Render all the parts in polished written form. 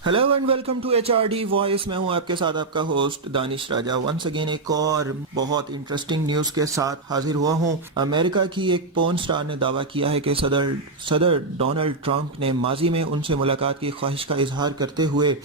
Hello and welcome to HRD voice. मैं हूं आपके साथ आपका host Danish Raja. Once again एक और बहुत इंटरेस्टिंग न्यूज़ के साथ हाजिर हुआ हूं। अमेरिका की एक पोर्न स्टार ने दावा किया है कि सदर डोनाल्ड ट्रंप ने माजी में उनसे मुलाकात की ख्वाहिश का इजहार करते हुए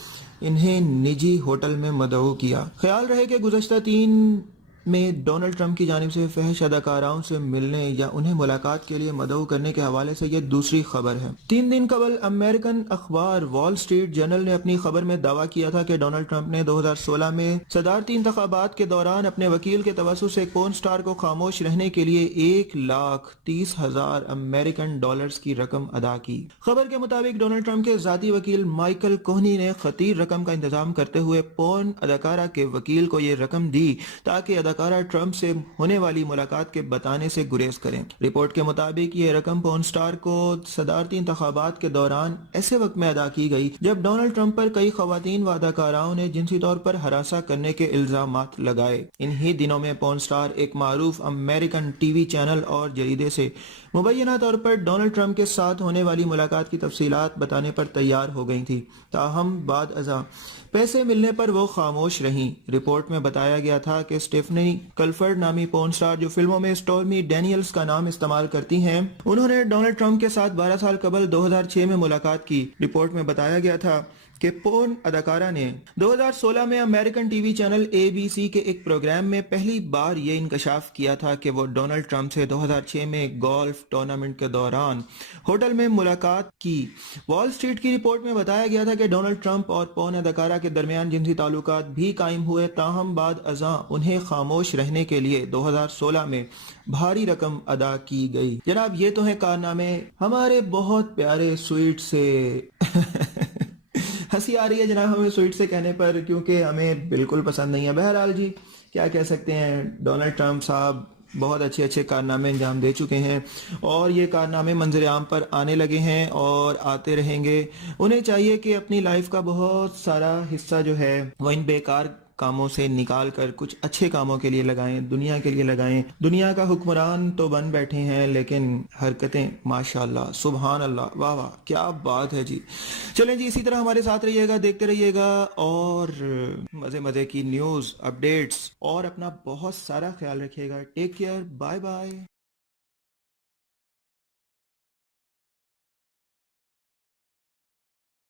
इन्हें निजी होटल में मदऊ किया। ख्याल रहे कि गुज़श्ता 3 में डोनाल्ड ट्रंप की जानिब से फहश अदाकाराओं से मिलने या उन्हें मुलाकात के लिए मदऊ करने के हवाले से यह दूसरी खबर है। 3 दिन कबल अमेरिकन अखबार वॉल स्ट्रीट जर्नल ने अपनी खबर में दावा किया था कि डोनाल्ड ट्रंप ने 2016 में सदारती इंतखाबात के दौरान अपने वकील के तवस्सुत से एक पोर्न स्टार को खामोश रहने के लिए $1,30,000 अमेरिकन डॉलर्स की रकम अदा की। खबर के मुताबिक डोनाल्ड ट्रंप के जाती वकील माइकल कोहनी ने खतीर रकम का इंतजाम करते हुए पोर्न अदाकारा के वकील को ये रकम दी ताकि अदाकारा ट्रंप से होने वाली मुलाकात के बताने से गुरेज करें। रिपोर्ट के मुताबिक ये रकम पोर्न स्टार को सदारती इंतखाबात के दौरान ऐसे वक्त में अदा की गई जब डोनाल्ड ट्रंप पर कई खवातीन व अदाकाराओं ने जिनसी तौर पर हरासा करने के इल्जामात लगाए। इन्हीं दिनों में पोर्न स्टार एक मारूफ अमेरिकन टीवी चैनल और जरीदे से मुबैना तौर पर डोनाल्ड ट्रंप के साथ होने वाली मुलाकात की तफसीलात बताने पर तैयार हो गई थी, ताहम बाद अज़ा पैसे मिलने पर वो खामोश रहीं। रिपोर्ट में बताया गया था कि स्टेफनी कलफर्ड नामी पोर्न स्टार जो फिल्मों में स्टॉर्मी डैनियल्स का नाम इस्तेमाल करती हैं, उन्होंने डोनाल्ड ट्रंप के साथ 12 साल कबल 2006 में मुलाकात की। रिपोर्ट में बताया गया था कि पोर्न अदाकारा ने 2016 में अमेरिकन टीवी चैनल ABC के एक प्रोग्राम में पहली बार ये इंकशाफ किया था कि वो डोनाल्ड ट्रंप से 2006 में गोल्फ टूर्नामेंट के दौरान होटल में मुलाकात की। वॉल स्ट्रीट की रिपोर्ट में बताया गया था कि डोनाल्ड ट्रंप और पोर्न अदाकारा के दरमियान जिनसी ताल्लुकात भी कायम हुए, ताहम बाद अज़ां उन्हें खामोश रहने के लिए 2016 में भारी रकम अदा की गई। जनाब, ये तो है कारनामे हमारे बहुत प्यारे स्वीट से हंसी आ रही है जनाब हमें स्वीट से कहने पर, क्योंकि हमें बिल्कुल पसंद नहीं है। बहरहाल जी, क्या कह सकते हैं, डोनाल्ड ट्रंप साहब बहुत अच्छे अच्छे कारनामे अंजाम दे चुके हैं और ये कारनामे मंजर आम पर आने लगे हैं और आते रहेंगे। उन्हें चाहिए कि अपनी लाइफ का बहुत सारा हिस्सा जो है वो इन बेकार कामों से निकाल कर कुछ अच्छे कामों के लिए लगाएं, दुनिया के लिए लगाएं। दुनिया का हुक्मरान तो बन बैठे हैं, लेकिन हरकतें माशाल्लाह, सुभान अल्लाह, वाह वाह, क्या बात है जी। चलें जी, इसी तरह हमारे साथ रहिएगा, देखते रहिएगा और मजे मजे की न्यूज़ अपडेट्स और अपना बहुत सारा ख्याल रखिएगा। Take care, bye bye.